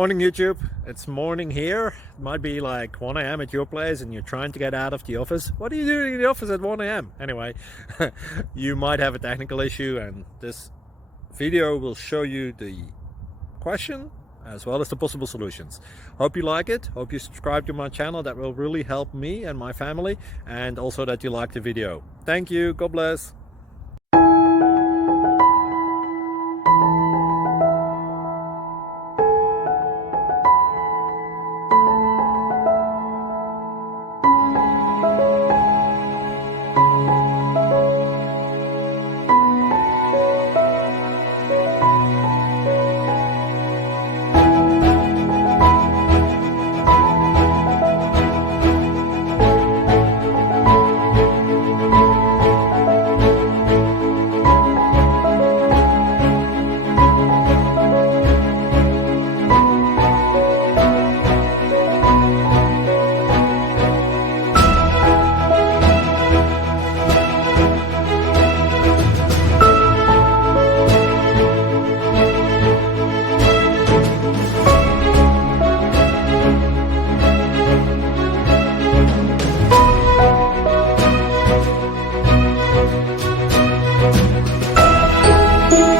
Morning YouTube, it's morning here. It might be like 1 a.m. at your place and you're trying to get out of the office. What are you doing in the office at 1 a.m.? Anyway, you might have a technical issue and this video will show you the question as well as the possible solutions. Hope you like it, hope you subscribe to my channel. That will really help me and my family, and also that you like the video. Thank you, God bless.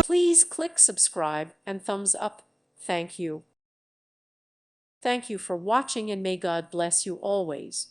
Please click subscribe and thumbs up. Thank you. Thank you for watching, and may God bless you always.